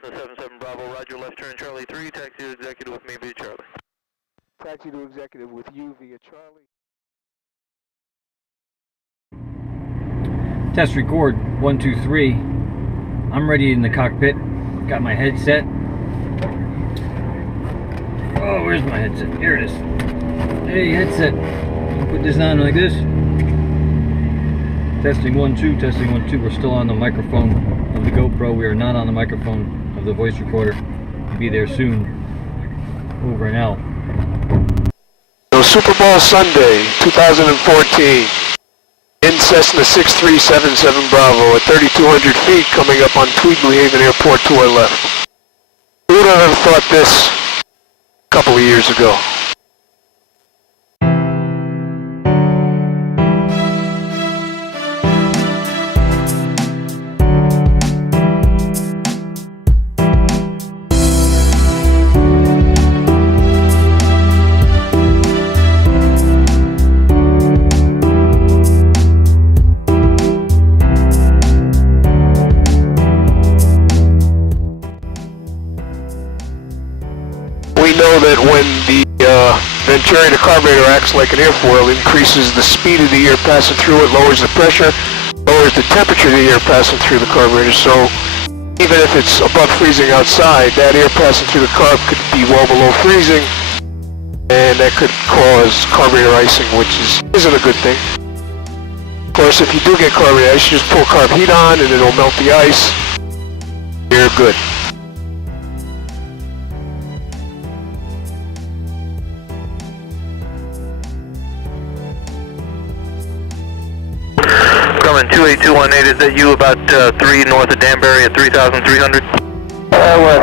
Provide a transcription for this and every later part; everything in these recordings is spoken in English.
Cessna 77 Bravo, roger, left turn Charlie 3, taxi to executive with me via Charlie. Taxi to executive with you via Charlie. Test record 1 2 3. I'm ready in the cockpit. Got my headset. Oh, where's my headset? Here it is. Hey, headset. Put this on like this. Testing 1 2. Testing 1 2. We're still on the microphone of the GoPro. We are not on the microphone of the voice recorder. We'll be there soon. Over and out. So Super Bowl Sunday 2014. In Cessna 6377 Bravo at 3,200 feet, coming up on Tweed New Haven Airport to our left. Who would have ever thought this a couple of years ago? We know that when the venturi to carburetor acts like an airfoil, increases the speed of the air passing through it, lowers the pressure, lowers the temperature of the air passing through the carburetor. So even if it's above freezing outside, that air passing through the carb could be well below freezing, and that could cause carburetor icing, which isn't a good thing. Of course, if you do get carburetor ice, you just pull carb heat on and it'll melt the ice. You're good. Coming 28218, is that you about 3 north of Danbury at 3,300? Was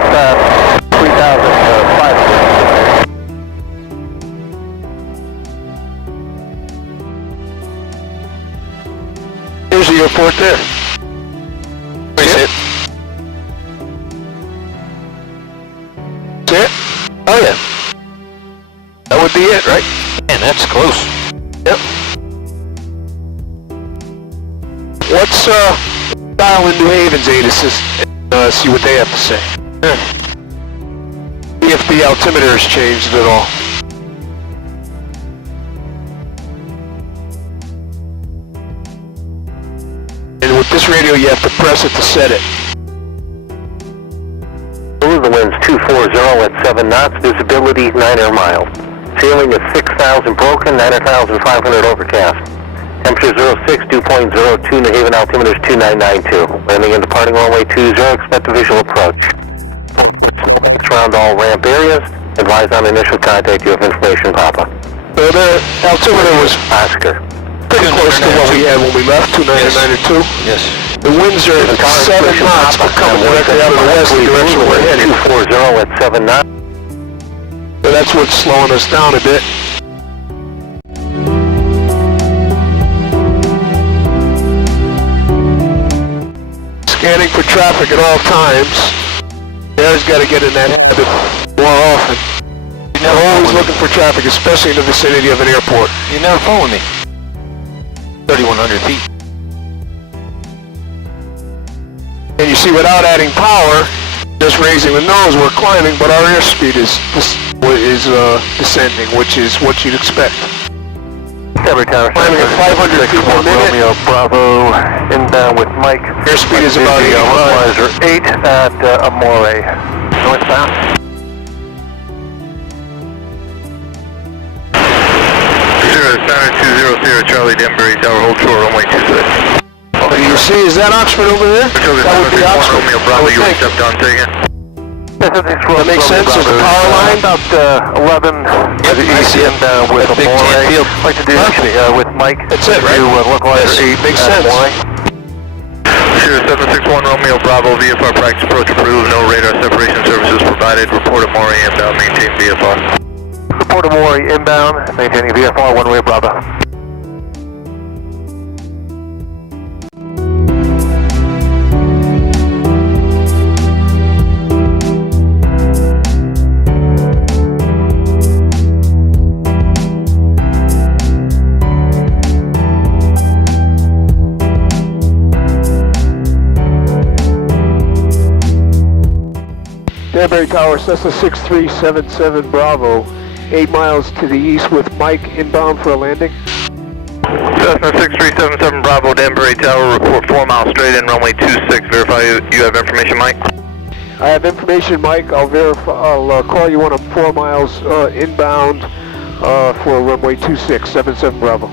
3,500. Here's the airport there. See it? See it? Oh yeah. That would be it, right? Man, that's close. Yep. Let's dial in New Haven's ATIS and see what they have to say. See if the altimeter has changed at all. And with this radio, you have to press it to set it. The wind's 240 at 7 knots, visibility 9 air miles. Ceiling is 6,000 broken, 9,500 overcast. Temperature 06, dew point 02, New Haven altimeter is 2992. Landing and departing runway 20, expect a visual approach. Around all ramp areas, advise on initial contact, you have information, Papa. So the altimeter was Oscar. pretty close to what we had when we left, 2992. Yes. The winds are 7 knots, but coming directly out of the west, the direction we're heading. 240 at 7 knots. So that's what's slowing us down a bit. Scanning for traffic at all times. Air's got to get in that habit more often. We're always looking for traffic, especially in the vicinity of an airport. You never phone me. 3,100 feet. And you see, without adding power, just raising the nose, we're climbing, but our airspeed is descending, which is what you'd expect. Climbing at 500 feet per minute. Romeo Bravo, inbound with Mike. Airspeed is about 8 at Amore. Northbound. Cessna 200 Charlie Danbury Tower, hold short, runway 26. You see, is that Oxford over there? That would be Oxford. Romeo Bravo, you stepped on, say again. That makes sense. There's a power line. About 11 Yep, I see it. with A big Amore. tan field. I'd like to do actually with Mike. That's it, right? Localizer Yes, 8 makes at sense. Amore. Sure, 761 Romeo Bravo, VFR practice approach approved, no radar separation services provided, report Amore inbound, maintain VFR. Report Amore inbound, maintaining VFR one-way Bravo. Danbury Tower, Cessna 6377 Bravo, 8 miles to the east with Mike inbound for a landing. Cessna 6377 Bravo, Danbury Tower, report 4 miles straight in, runway 26. Verify you have information, Mike? I have information, Mike. I'll verify. I'll call you when I'm 4 miles inbound for runway 26, 77 Bravo.